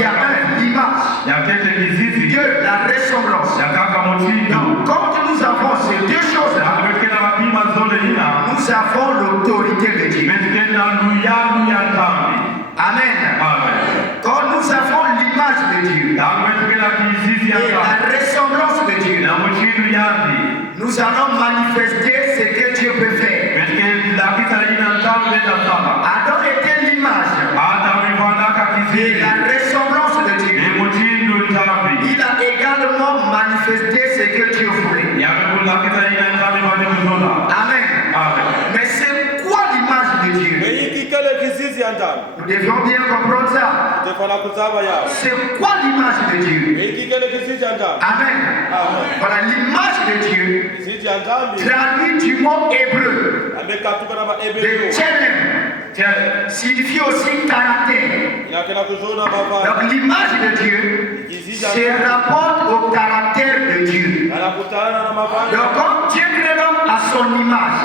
il y a l'image de la ressemblance. Donc, quand nous avons ces deux choses-là, nous avons l'autorité de Dieu. Amen. Quand nous avons l'image de Dieu et la ressemblance de Dieu, nous allons manifester ce que Dieu peut faire. Adam était l'image et la ressemblance de Dieu. Il a également manifesté ce que Dieu voulait. Amen. Mais c'est quoi l'image de Dieu? Nous devons bien comprendre ça. C'est quoi l'image de Dieu? Amen. Voilà, l'image de Dieu traduit du mot hébreu. Le tchelem signifie aussi caractère. Donc l'image de Dieu se rapporte au caractère de Dieu. Donc quand Dieu crée l'homme à son image,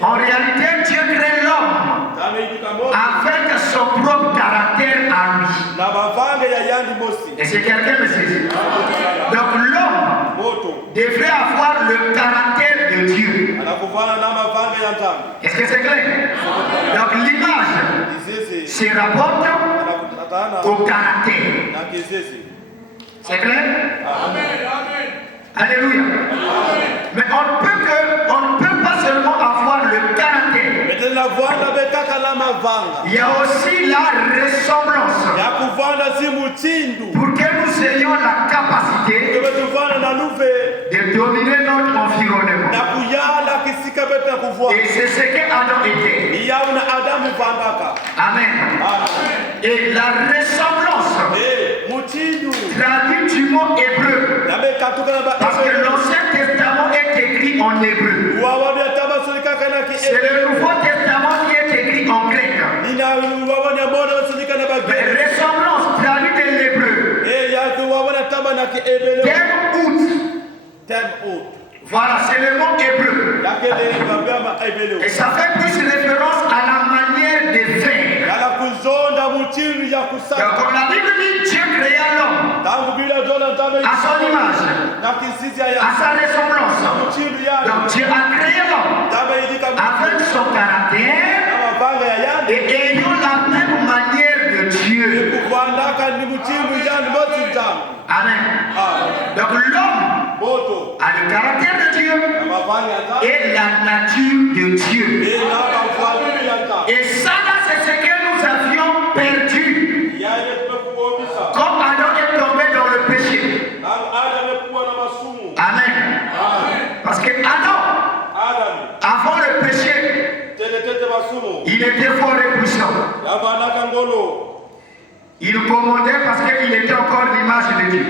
en réalité Dieu crée l'homme avec son propre caractère à lui. Et c'est quelqu'un me sait. Donc l'homme devrait avoir le caractère de Dieu. Est-ce que c'est clair? Donc l'image se rapporte au caractère. C'est clair? Alléluia. Mais on ne peut pas seulement avoir le caractère. Il y a aussi la ressemblance. Pour que nous ayons la capacité de dominer notre environnement. Et c'est ce que Adam était. Amen. Et la ressemblance traduit du mot hébreu. Parce que l'Ancien Testament est écrit en hébreu. C'est le Nouveau Testament qui est écrit en grec. Mais ressemblance traduit de l'hébreu. Terme out. Voilà, c'est le mot hébreu. Et ça fait plus référence à la manière de faire. Donc comme la Bible dit, Dieu créa l'homme à son image, à sa ressemblance. Donc Dieu a créé l'homme avec son caractère et ayant la même manière de Dieu. Amen. Donc l'homme a le caractère de Dieu et la nature de Dieu. Et ça là, c'est ce que nous avions perdu. Comme Adam est tombé dans le péché. Amen. Parce que Adam, avant le péché, il était fort et puissant. Il commandait parce qu'il était encore l'image de Dieu.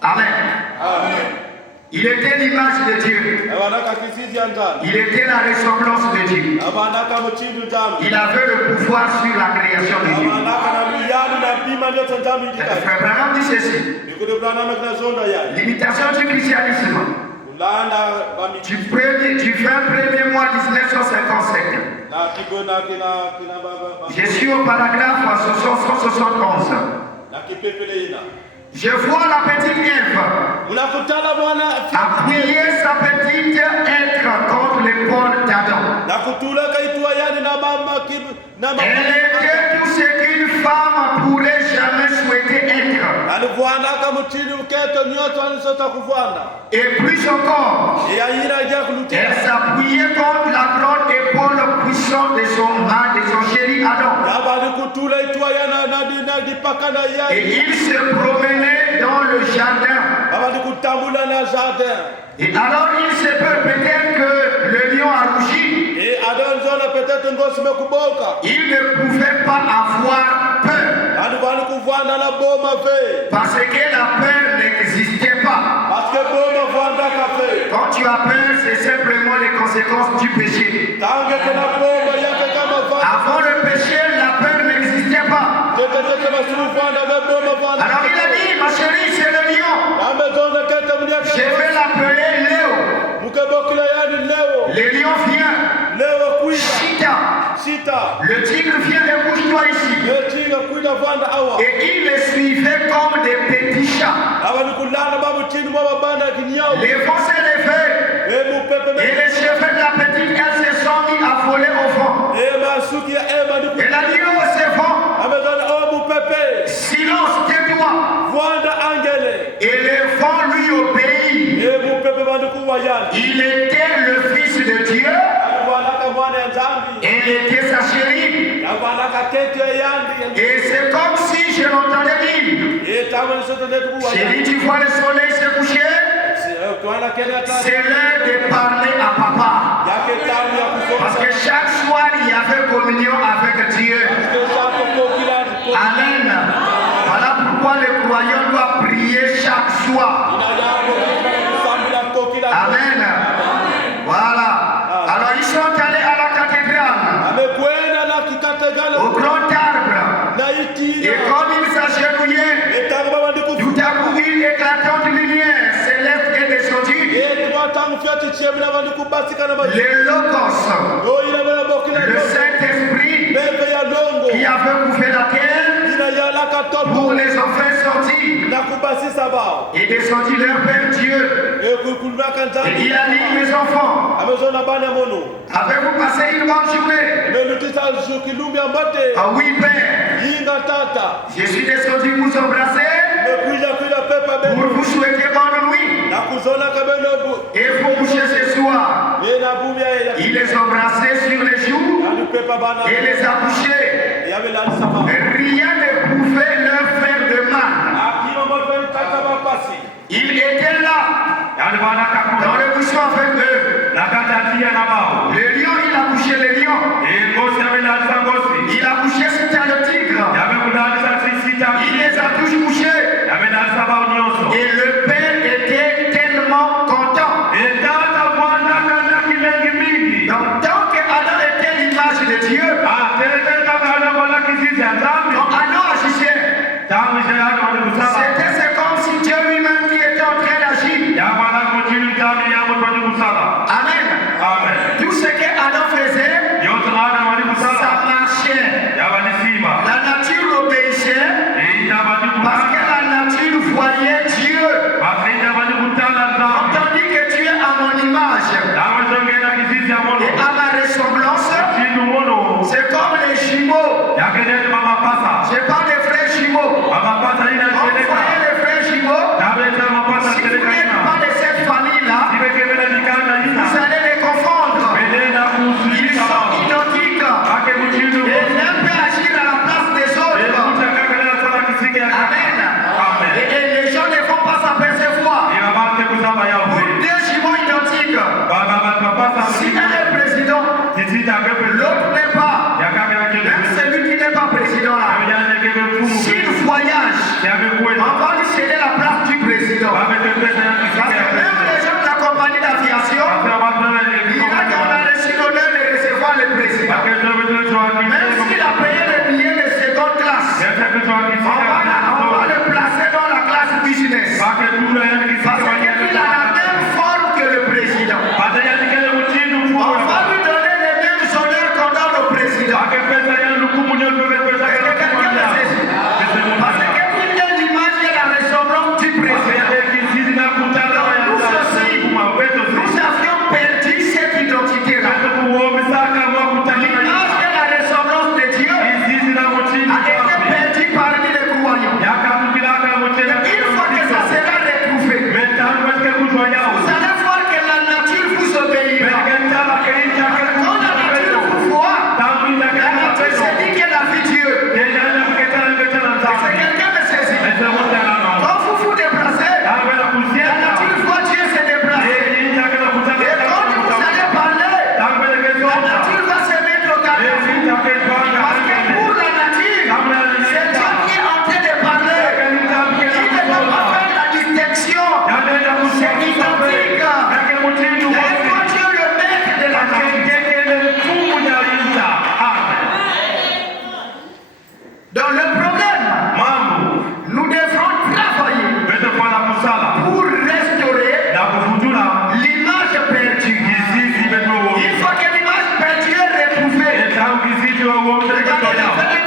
Amen. Il était l'image de Dieu. Il était la ressemblance de Dieu. Il avait le pouvoir sur la création de Dieu. Frère Branham dit ceci. L'imitation du christianisme. Du 21 mois 1957. Je suis au paragraphe 171. Je vois la petite Ève appuyer sa petite être contre l'épaule d'Adam. Elle était tout ce qu'une femme pourrait jamais souhaiter être. Et plus encore, elle s'appuyait contre la grande épaule puissante de son chéri Adam. Et il se promenait dans le jardin. Et alors il se peut peut-être que le lion a rougi. Il ne pouvait pas avoir peur. Parce que la peur n'existait pas. Quand tu as peur, c'est simplement les conséquences du péché. Avant le péché, la peur n'existait pas. Alors il a dit, ma chérie, c'est le lion. Je vais l'appeler Léo. Le lion vient. Chita. Le tigre vient et couche-toi ici. Et il les suivait comme des petits chats. Les vents s'est levé. Et les cheveux de la petite, elle se sont mis à voler au vent. Elle a dit, oh c'est vent. Silence, tais-toi. Et le vent lui obéit. Il était le fils de Dieu. Elle était sa chérie. Et c'est comme si je l'entendais dire. Chérie, tu vois le soleil se coucher? C'est l'heure de parler à papa. Parce que chaque soir, il y avait communion avec Dieu. Amen. Voilà pourquoi le croyant doit prier chaque soir. Amen. Voilà. Alors ils sont allés à la cathédrale. Au grand arbre. Et comme ils s'agenouillaient, tout à coup une éclatante lumière céleste est descendue. Le Logos, le Saint-Esprit qui avait couvert la terre pour les enfants sortis. Et descendu leur Père Dieu. Et il a dit, mes enfants, avez-vous passé une bonne journée? Ah oui, Père. Je suis descendu vous embrasser pour vous souhaiter bonne nuit. Et vous coucher ce soir. Il les embrassait sur les joues et les a couchés. Rien ne pouvait leur faire de mal. Il était là, dans le buisson avec eux. Le lion, il a couché le lion. Il a couché sur le tigre. Il les a tous couchés. Et le père était tellement content. Donc, tant qu'Adam était l'image de Dieu, quand Adam agissait, c'est comme si Dieu lui-même qui était en train d'agir. Amen. Tout ce que Adam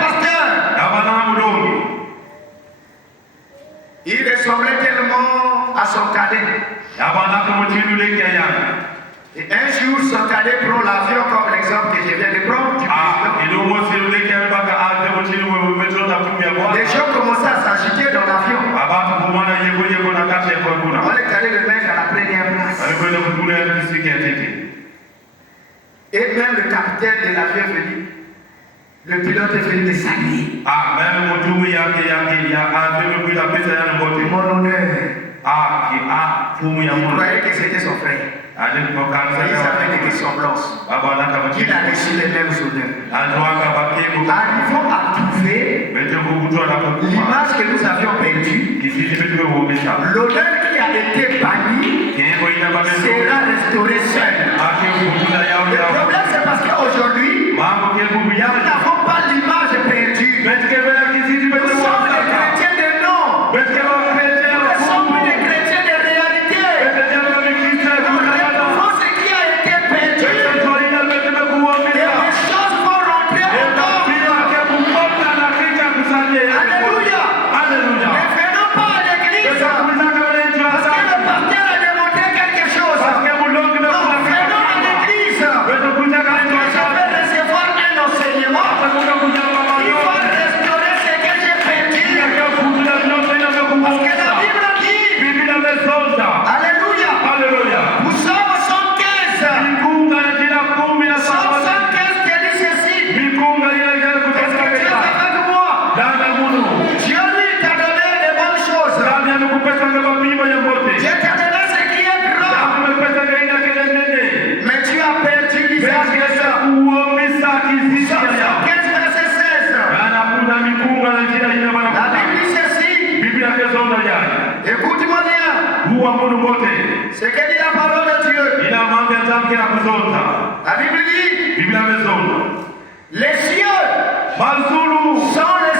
pasteur. Il ressemblait tellement à son cadet. Et un jour, son cadet prend l'avion comme l'exemple que je viens de prendre. Les gens commençaient à s'agiter dans l'avion. On est allé le mettre à la première place. Et même le capitaine de l'avion est venu. Le pilote est venu me saluer. Mon honneur. Il croyait que c'était son frère. Il savait des ressemblances. Il a reçu les mêmes honneurs. Arrivons à trouver l'image que nous avions perdue. L'honneur qui a été banni sera restauré seul. Le problème, c'est parce qu'aujourd'hui, nous n'avons pas l'image perdue. Nous sommes des chrétiens de nom. Nous sommes des chrétiens de réalité. Nous retrouvons ce qui a été perdu. Et les choses vont rentrer encore. Alléluia. Ne venons pas à l'église parce que le pasteur a démontré quelque chose. Non, venons à l'église. Je vais recevoir un enseignement. Il va restaurer ce que j'ai perdu. Parce que la Bible dit, Alléluia. Nous sommes au 115. Psaume 115 qui dit ceci. Est-ce que tu es avec moi? Dieu lui t'a donné de bonnes choses. Dieu t'a donné ce qui est grand. Mais tu as perdu l'usage de ça. Psaume 115 verset 16. La Bible dit ceci. Écoute-moi bien. Ce que dit la parole de Dieu. La Bible dit, les cieux sont les